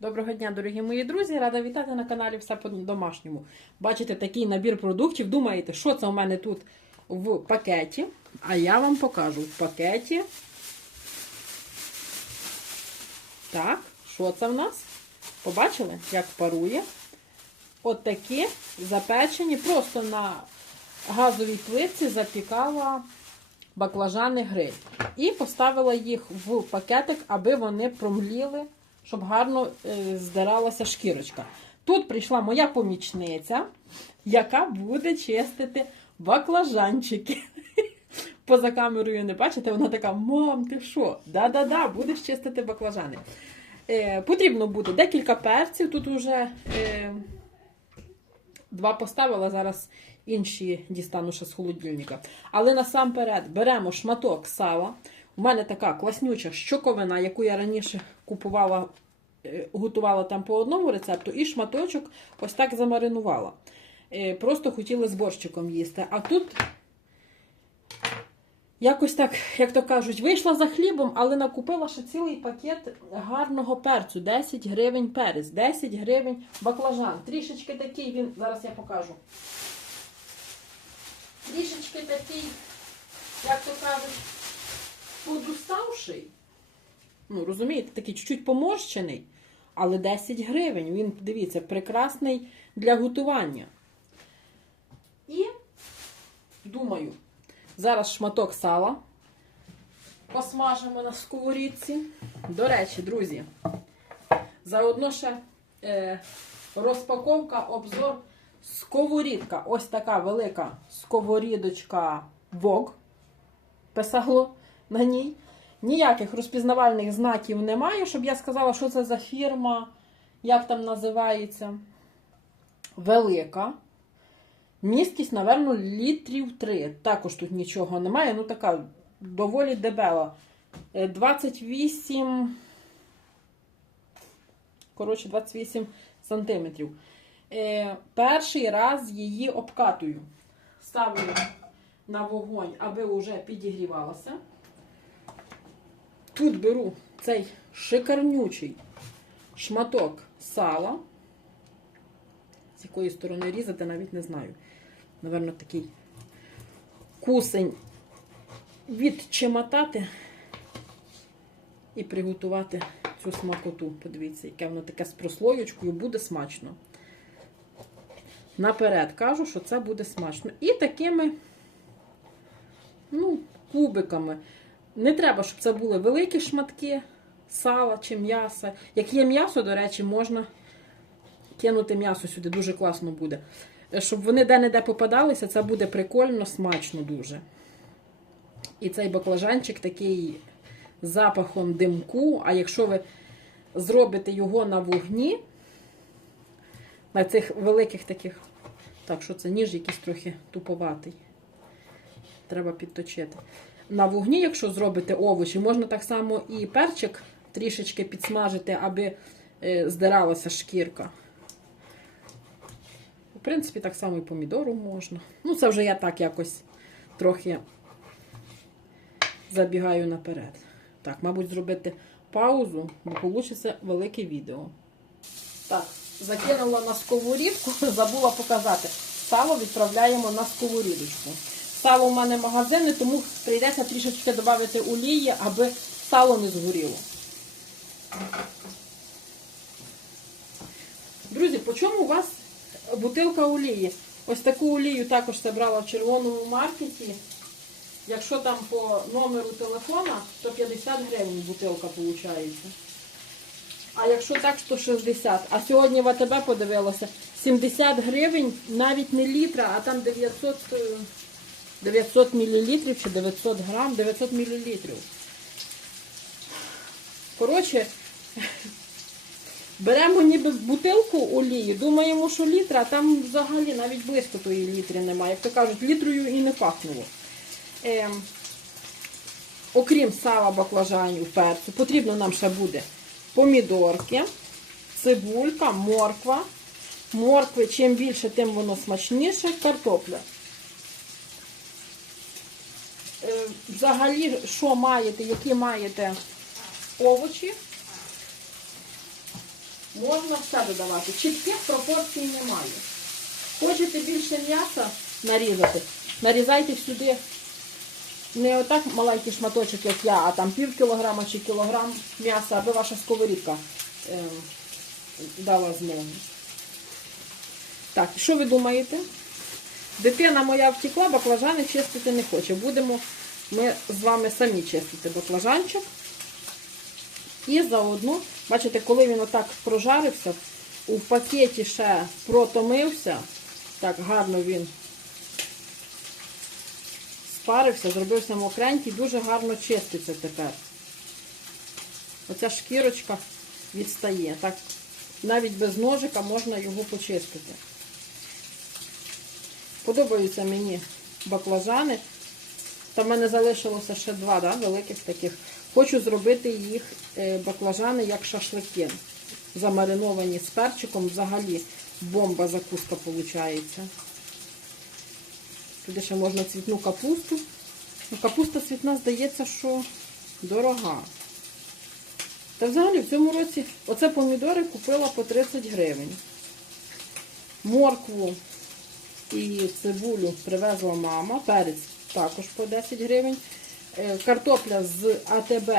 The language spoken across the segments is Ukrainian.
Доброго дня, дорогі мої друзі! Рада вітати на каналі Все по-домашньому. Бачите такий набір продуктів. Думаєте, що це у мене тут в пакеті? А я вам покажу в пакеті. Так, що це в нас? Побачили, як парує? От такі запечені, просто на газовій плитці запікала баклажани гриль. І поставила їх в пакетик, аби вони промліли, щоб гарно е, здиралася шкірочка. Тут прийшла моя помічниця, яка буде чистити баклажанчики. Поза камерою не бачите, вона така: мам, ти що? Да-да-да, будеш чистити баклажани. Е, потрібно буде декілька перців. Тут вже е, два поставила, зараз інші дістану ще з холодильника. Але насамперед беремо шматок сала. У мене така класнюча щоковина, яку я раніше купувала, е, готувала там по одному рецепту, і шматочок ось так замаринувала. Е, Просто хотіли з борщиком їсти. А тут якось так, як то кажуть, вийшла за хлібом, але накупила ще цілий пакет гарного перцю. 10 гривень перець, 10 гривень баклажан. Трішечки такий він, зараз я покажу. Трішечки такий, як то кажуть, подуставший. Ну, розумієте, такий чуть-чуть поморщений, але 10 гривень. Він, дивіться, прекрасний для готування. І думаю, зараз шматок сала посмажимо на сковорідці. До речі, друзі, заодно ще е, розпаковка, обзор сковорідка. Ось така велика сковорідочка Vogue писало на ній. Ніяких розпізнавальних знаків немає, щоб я сказала, що це за фірма, як там називається. Велика. Місткість, напевно, літрів 3. Також тут нічого немає. Ну, така доволі дебела. Е, 28. Коротше, 28 сантиметрів. Е, перший раз її обкатую. Ставлю на вогонь, аби вже підігрівалася. Тут беру цей шикарнючий шматок сала. З якої сторони різати, навіть не знаю. Наверно, такий кусень відчемотати і приготувати цю смакоту. Подивіться, яке воно таке з прослоєчкою, буде смачно. Наперед кажу, що це буде смачно. І такими, ну, кубиками. Не треба, щоб це були великі шматки сала чи м'яса. Як є м'ясо, до речі, можна кинути м'ясо сюди, дуже класно буде. Щоб вони де-не-де попадалися, це буде прикольно, смачно дуже. І цей баклажанчик такий запахом димку. А якщо ви зробите його на вогні, на цих великих таких, так що це ніж якийсь трохи туповатий. Треба підточити. На вогні, якщо зробите овочі, можна так само і перчик трішечки підсмажити, аби е, здиралася шкірка. В принципі, так само і помідору можна. Ну, це вже я так якось трохи забігаю наперед. Так, мабуть, зробити паузу, бо вийде велике відео. Так, закинула на сковорідку, забула показати. Сало відправляємо на сковорідочку. Сало в мене магазинне, тому прийдеться трішечки додати олії, аби сало не згоріло. Друзі, по чому у вас бутилка олії? Ось таку олію також я брала в червоному маркеті. Якщо там по номеру телефона, то 50 гривень бутилка виходить. А якщо так, то 60. А сьогодні в АТБ подивилася 70 гривень, навіть не літра, а там 900, е, 900 мл чи 900 грам, 900 мл. Коротше, беремо ніби бутилку олії, думаємо, що літра, а там взагалі навіть близько тої літри немає. Як то кажуть, літрою і не пахнуло. Е, окрім сала, баклажанів, перцю, потрібно нам ще буде помідорки, цибулька, морква. Моркви, чим більше, тим воно смачніше, картопля. Е, взагалі, що маєте, які маєте овочі, Можна все додавати. Чітких пропорцій немає. Хочете більше м'яса нарізати, нарізайте сюди не отак маленький шматочок, як я, а там пів кілограма чи кілограм м'яса, аби ваша сковорідка е, дала змогу. Так, що ви думаєте? Дитина моя втекла, баклажани чистити не хоче. Будемо ми з вами самі чистити баклажанчик. І заодно, бачите, коли він отак прожарився, у пакеті ще протомився, так гарно він спарився, зробився мокренький, дуже гарно чиститься тепер. Оця шкірочка відстає. Так, навіть без ножика можна його почистити. Подобаються мені баклажани. Там в мене залишилося ще два да, великих таких. Хочу зробити їх е, баклажани як шашлики. Замариновані з перчиком. Взагалі бомба закуска виходить. Туди ще можна цвітну капусту. Ну, Капуста цвітна, здається, що дорога. Та взагалі в цьому році оце помідори купила по 30 гривень. Моркву і цибулю привезла мама. Перець також по 10 гривень. Е, Картопля з АТБ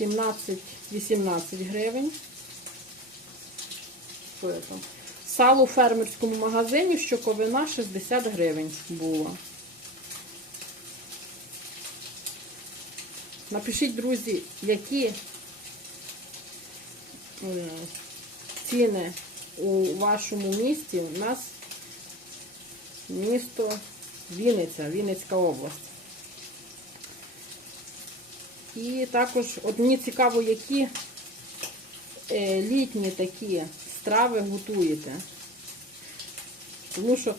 17-18 гривень. Сало у фермерському магазині щоковина 60 гривень була. Напишіть, друзі, які е, ціни у вашому місті. У нас місто Вінниця, Вінницька область. І також, от мені цікаво, які е, літні такі страви готуєте. Тому що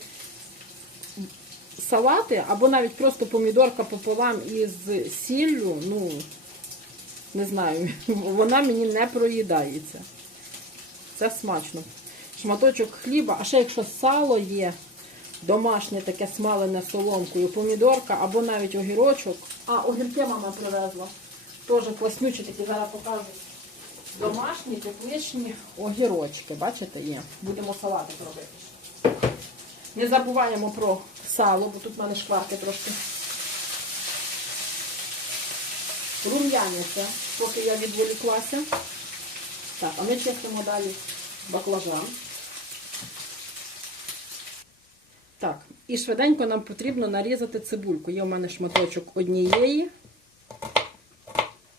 салати, або навіть просто помідорка пополам із сіллю, ну, не знаю, вона мені не проїдається. Це смачно. Шматочок хліба, а ще якщо сало є, домашнє таке смалене соломкою, помідорка або навіть огірочок. А, огірки мама привезла. Теж класнючі такі, зараз покажу. Домашні тепличні огірочки. Бачите, є. Будемо салати робити. Не забуваємо про сало, бо тут в мене шкварки трошки. Рум'яняться, поки я відволіклася. Так, а ми чистимо далі баклажан. Так, і швиденько нам потрібно нарізати цибульку. Є у мене шматочок однієї.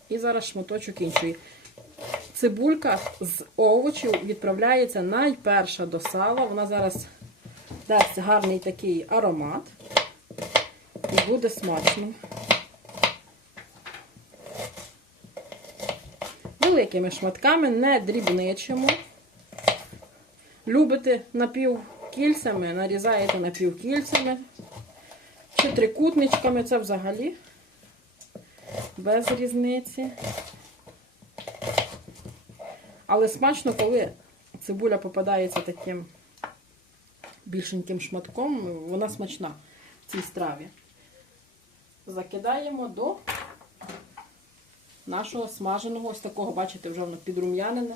І зараз шматочок іншої. Цибулька з овочів відправляється найперша до сала. Вона зараз дасть гарний такий аромат. І буде смачно. Великими шматками, не дрібничимо. Любите напівкільцями, нарізаєте напівкільцями. Чи трикутничками, це взагалі без різниці. Але смачно, коли цибуля попадається таким більшеньким шматком, вона смачна в цій страві. Закидаємо до нашого смаженого, ось такого, бачите, вже воно підрум'янене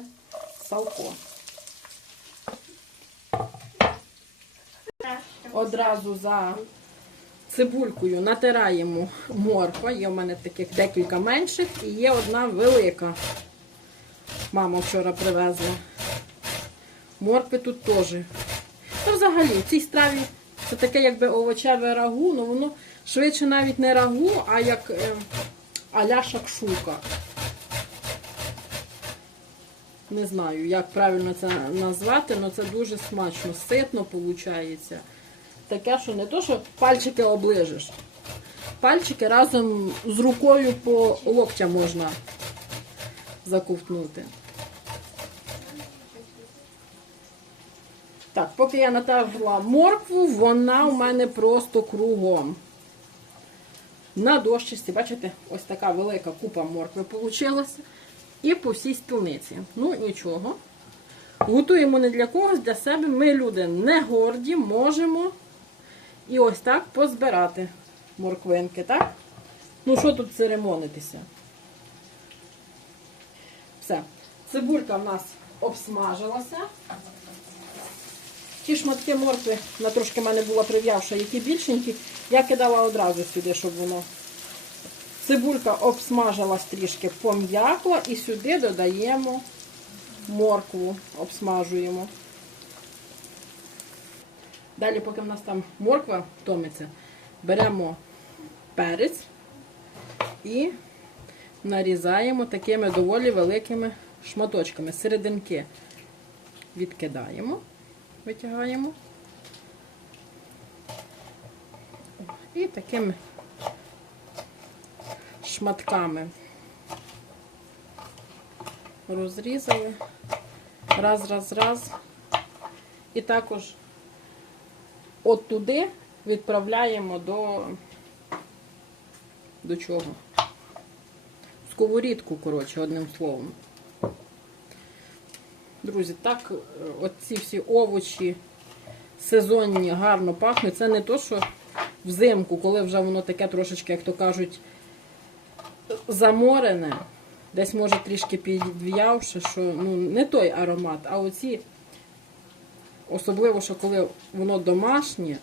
салко. Одразу за цибулькою натираємо морква. Є у мене таких декілька менших і є одна велика. Мама вчора привезла. Моркви тут теж. Та взагалі, в цій страві це таке якби овочеве рагу, але воно швидше навіть не рагу, а як е, аля шакшука. Не знаю, як правильно це назвати, але це дуже смачно, ситно виходить. Таке, що не то, що пальчики оближиш. Пальчики разом з рукою по локтя можна заковтнути. Так, поки я натерла моркву, вона у мене просто кругом. На дощечці, бачите, ось така велика купа моркви вийшла. І по всій стільниці. Ну, нічого. Готуємо не для когось, для себе. Ми люди не горді, можемо і ось так позбирати морквинки, так? Ну, що тут церемонитися? Все. Цибулька в нас обсмажилася. Ті шматки моркви, вона трошки в мене була прив'явша, які більшенькі, я кидала одразу сюди, щоб воно. Цибулька обсмажилась трішки, пом'якла і сюди додаємо моркву, обсмажуємо. Далі, поки в нас там морква томиться, беремо перець і нарізаємо такими доволі великими шматочками. Серединки відкидаємо, витягаємо. І такими шматками розрізали. Раз, раз, раз. І також от туди відправляємо до, до чого? Сковорідку, коротше, одним словом. Друзі, так е, оці всі овочі сезонні гарно пахнуть. Це не то, що взимку, коли вже воно таке трошечки, як то кажуть, заморене, десь може трішки підв'явши, що ну, не той аромат, а оці, особливо, що коли воно домашнє,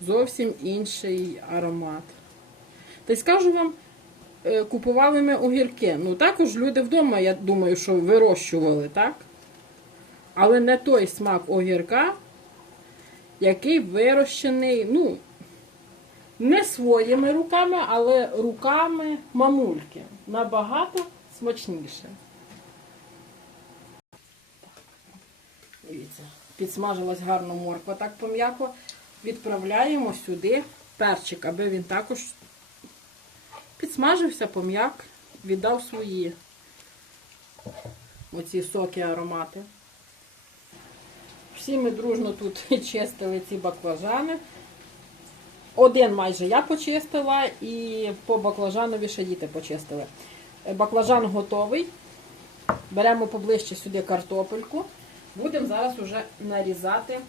зовсім інший аромат. Та й скажу вам, е, купували ми огірки. Ну, також люди вдома, я думаю, що вирощували, так? Але не той смак огірка, який вирощений, ну, не своїми руками, але руками мамульки. Набагато смачніше. Дивіться, підсмажилась гарно морква, так пом'яко. Відправляємо сюди перчик, аби він також підсмажився, пом'як, віддав свої оці соки, аромати. Всі ми дружно тут чистили ці баклажани. Один майже я почистила і по баклажанові ще діти почистили. Баклажан готовий. Беремо поближче сюди картопельку. Будемо зараз уже нарізати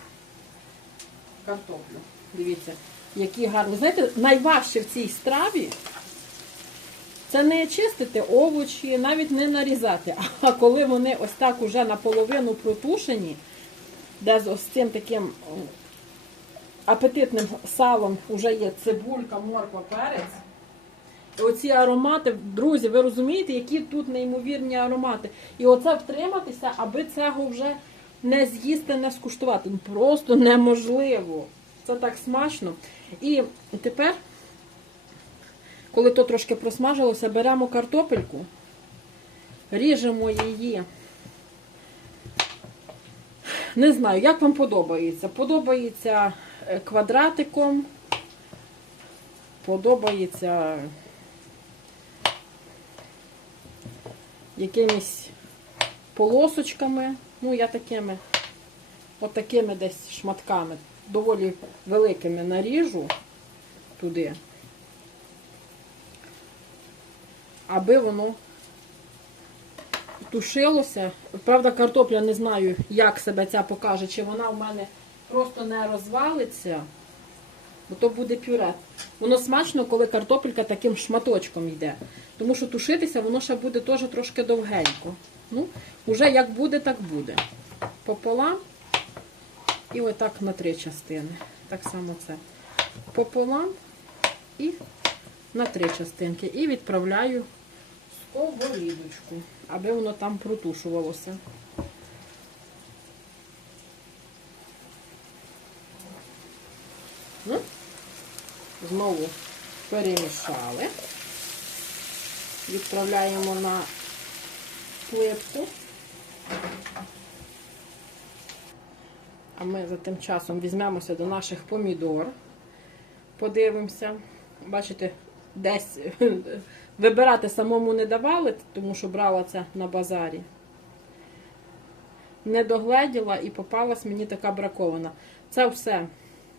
картоплю. Дивіться, які гарні. Знаєте, найважче в цій страві це не чистити овочі, навіть не нарізати. А коли вони ось так уже наполовину протушені, де з ось цим таким апетитним салом вже є цибулька, морква, перець. І оці аромати, друзі, ви розумієте, які тут неймовірні аромати. І оце втриматися, аби цього вже не з'їсти, не скуштувати. Просто неможливо. Це так смачно. І тепер, коли то трошки просмажилося, беремо картопельку, ріжемо її. Не знаю, як вам подобається. Подобається е, квадратиком, подобається якимись полосочками. Ну, я такими, отакими десь шматками, доволі великими наріжу туди, аби воно тушилося. Правда, картопля не знаю, як себе ця покаже, чи вона в мене просто не розвалиться, бо то буде пюре. Воно смачно, коли картопелька таким шматочком йде. Тому що тушитися воно ще буде теж трошки довгенько. Ну, Уже як буде, так буде. Пополам і отак на три частини. Так само це. Пополам і на три частинки. І відправляю сковорідочку, аби воно там протушувалося. Ну, Знову перемішали. Відправляємо на плитку. А ми за тим часом візьмемося до наших помідор. Подивимося. Бачите, десь вибирати самому не давали, тому що брала це на базарі. Не догледіла і попалась мені така бракована. Це все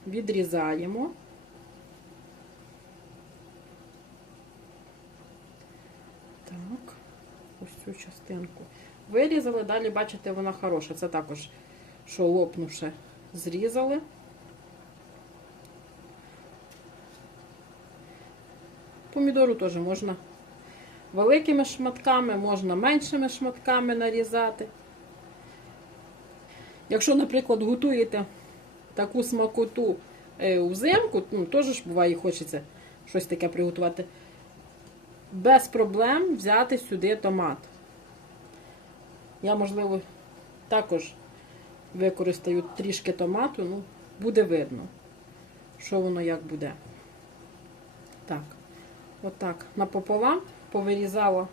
відрізаємо. Так, ось цю частинку. Вирізали, далі, бачите, вона хороша. Це також, що лопнувши, зрізали. Помідору теж можна великими шматками, можна меншими шматками нарізати. Якщо, наприклад, готуєте таку смакоту е, взимку, ну, теж буває, хочеться щось таке приготувати. Без проблем взяти сюди томат. Я, можливо, також використаю трішки томату, ну, буде видно, що воно як буде. Так, отак, напополам повирізала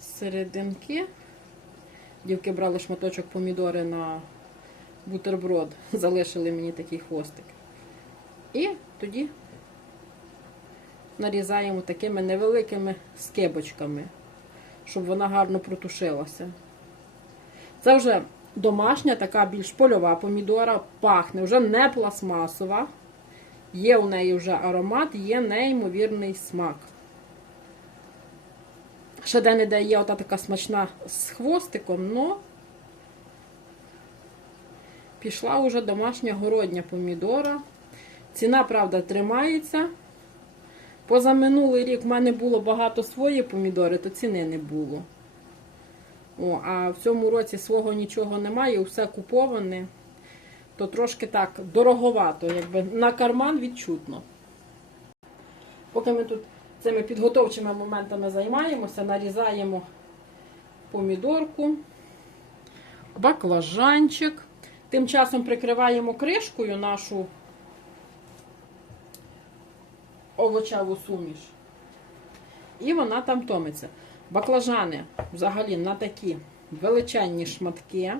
серединки. Дівки брали шматочок помідори на бутерброд, залишили мені такий хвостик. І тоді нарізаємо такими невеликими скибочками, щоб вона гарно протушилася. Це вже домашня, така більш польова помідора, пахне, вже не пластмасова. Є у неї вже аромат, є неймовірний смак. Ще де-не-де є ота така смачна з хвостиком, но пішла вже домашня городня помідора. Ціна, правда, тримається. Поза минулий рік в мене було багато своєї помідори, то ціни не було. О, а в цьому році свого нічого немає, все куповане, то трошки так дороговато, якби на карман відчутно. Поки ми тут цими підготовчими моментами займаємося, нарізаємо помідорку, баклажанчик. Тим часом прикриваємо кришкою нашу овочеву суміш. І вона там томиться. Баклажани взагалі на такі величезні шматки.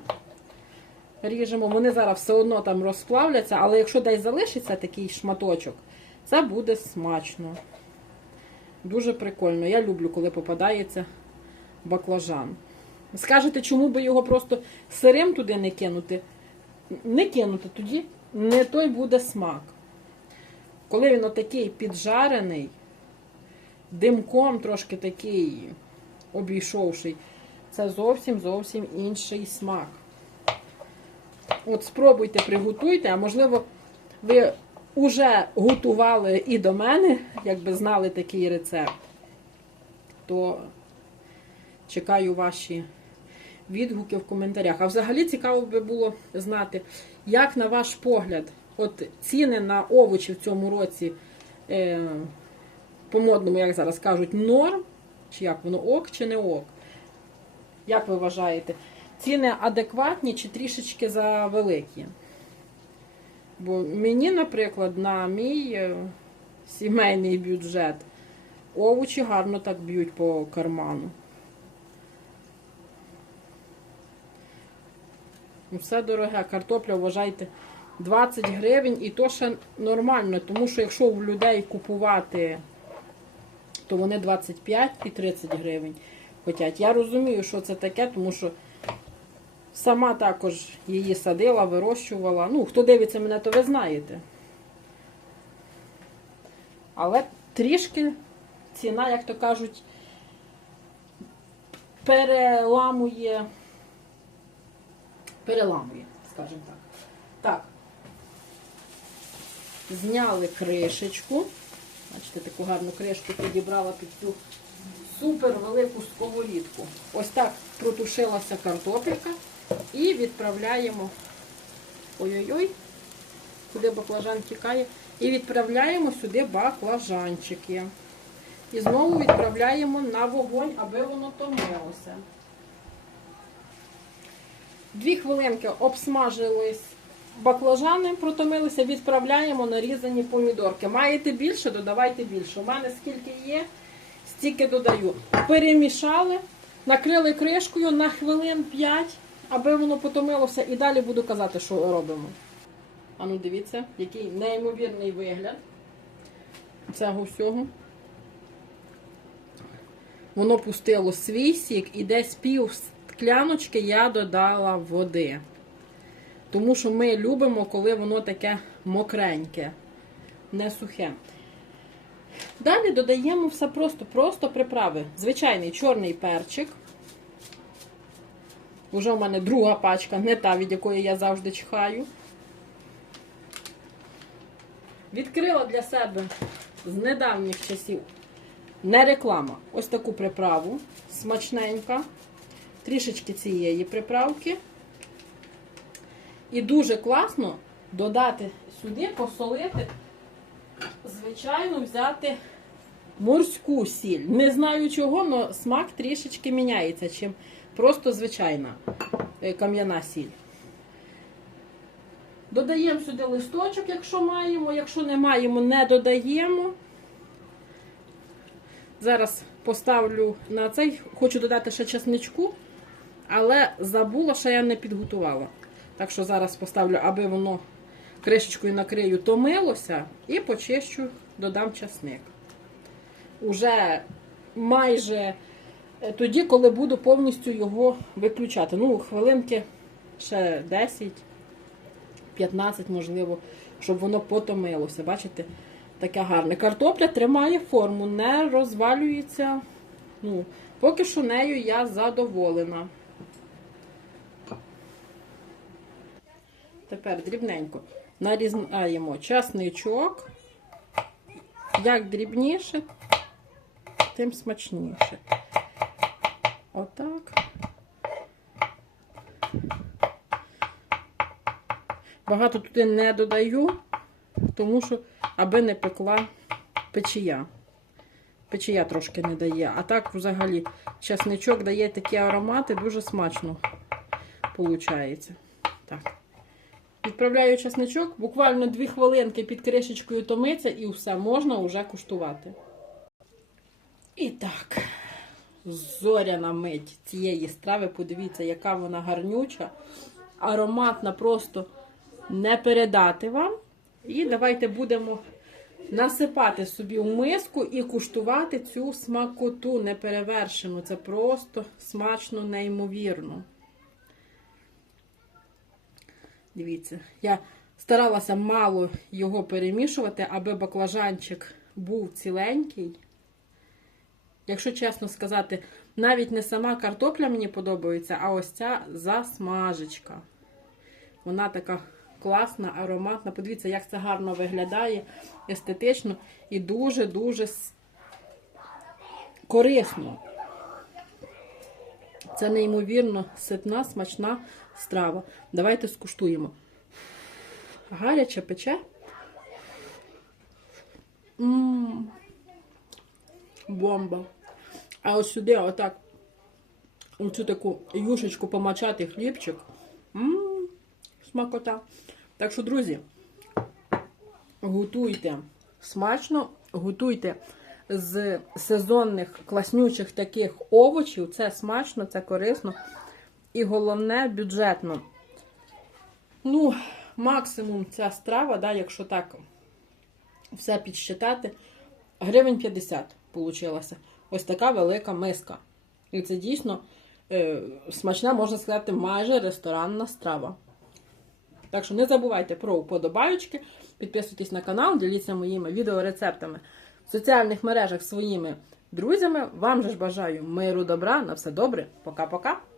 Ріжемо. Вони зараз все одно там розплавляться, але якщо десь залишиться такий шматочок, це буде смачно. Дуже прикольно. Я люблю, коли попадається баклажан. Скажете, чому би його просто сирим туди не кинути? Не кинути, тоді не той буде смак. Коли він отакий піджарений, димком трошки такий обійшовший, це зовсім зовсім інший смак. От спробуйте, приготуйте, а можливо, ви вже готували і до мене, якби знали такий рецепт, то чекаю ваші відгуки в коментарях. А взагалі цікаво би було знати, як на ваш погляд, от ціни на овочі в цьому році, е, по-модному, як зараз кажуть, норм, чи як воно ок, чи не ок. Як ви вважаєте? Ціни адекватні чи трішечки завеликі? Бо мені, наприклад, на мій е, сімейний бюджет овочі гарно так б'ють по карману. Ну, Все дороге, картопля, вважайте, 20 гривень і то ще нормально, тому що якщо у людей купувати, то вони 25 і 30 гривень хотять. Я розумію, що це таке, тому що сама також її садила, вирощувала. Ну, хто дивиться мене, то ви знаєте. Але трішки ціна, як то кажуть, переламує переламує, скажімо так. Так. Зняли кришечку. Бачите, таку гарну кришку підібрала під цю супер велику сковорідку. Ось так протушилася картопелька. І відправляємо. Ой-ой-ой, куди баклажан тікає. І відправляємо сюди баклажанчики. І знову відправляємо на вогонь, аби воно томилося. Дві хвилинки обсмажились баклажани, протомилися, відправляємо нарізані помідорки. Маєте більше, додавайте більше. У мене скільки є, стільки додаю. Перемішали, накрили кришкою на хвилин 5, аби воно потомилося, і далі буду казати, що робимо. А дивіться, який неймовірний вигляд цього всього. Воно пустило свій сік і десь пів скляночки я додала води. Тому що ми любимо, коли воно таке мокреньке, не сухе. Далі додаємо все просто, просто приправи. Звичайний чорний перчик. Уже в мене друга пачка, не та, від якої я завжди чхаю. Відкрила для себе з недавніх часів не реклама. Ось таку приправу. Смачненька. Трішечки цієї приправки. І дуже класно додати сюди, посолити, звичайно, взяти морську сіль. Не знаю чого, але смак трішечки міняється, чим просто звичайна е, кам'яна сіль. Додаємо сюди листочок, якщо маємо. Якщо не маємо, не додаємо. Зараз поставлю на цей, хочу додати ще чесничку, але забула, що я не підготувала. Так що зараз поставлю, аби воно кришечкою накрию, томилося, і почищу, додам чесник. Уже майже е, тоді, коли буду повністю його виключати. Ну, хвилинки ще 10. 15, можливо, щоб воно потомилося. Бачите, таке гарне. Картопля тримає форму, не розвалюється. Ну, Поки що нею я задоволена. Тепер дрібненько нарізаємо часничок. Як дрібніше, тим смачніше. Отак. Багато туди не додаю, тому що аби не пекла печія. Печія трошки не дає. А так, взагалі, часничок дає такі аромати, дуже смачно виходить. Так. Відправляю часничок, буквально 2 хвилинки під кришечкою томиться і все, можна вже куштувати. І так, зоряна мить цієї страви, подивіться, яка вона гарнюча, ароматна просто не передати вам. І давайте будемо насипати собі в миску і куштувати цю смакоту неперевершену. Це просто смачно, неймовірно. Дивіться, я старалася мало його перемішувати, аби баклажанчик був ціленький. Якщо чесно сказати, навіть не сама картопля мені подобається, а ось ця засмажечка. Вона така класна, ароматна. Подивіться, як це гарно виглядає, естетично і дуже-дуже корисно. Це неймовірно ситна, смачна страва. Давайте скуштуємо. Гаряче пече. М-м-м. Бомба. А ось сюди, отак, оцю таку юшечку помачати хлібчик. М-м, смакота. Так що, друзі, готуйте смачно, готуйте з сезонних класнючих таких овочів. Це смачно, це корисно. І головне, бюджетно. Ну, максимум ця страва, да, якщо так все підсчитати, гривень 50 получилася. Ось така велика миска. І це дійсно е, смачна, можна сказати, майже ресторанна страва. Так що не забувайте про вподобайочки, підписуйтесь на канал, діліться моїми відеорецептами в соціальних мережах своїми друзями. Вам же ж бажаю миру, добра, на все добре. Пока-пока!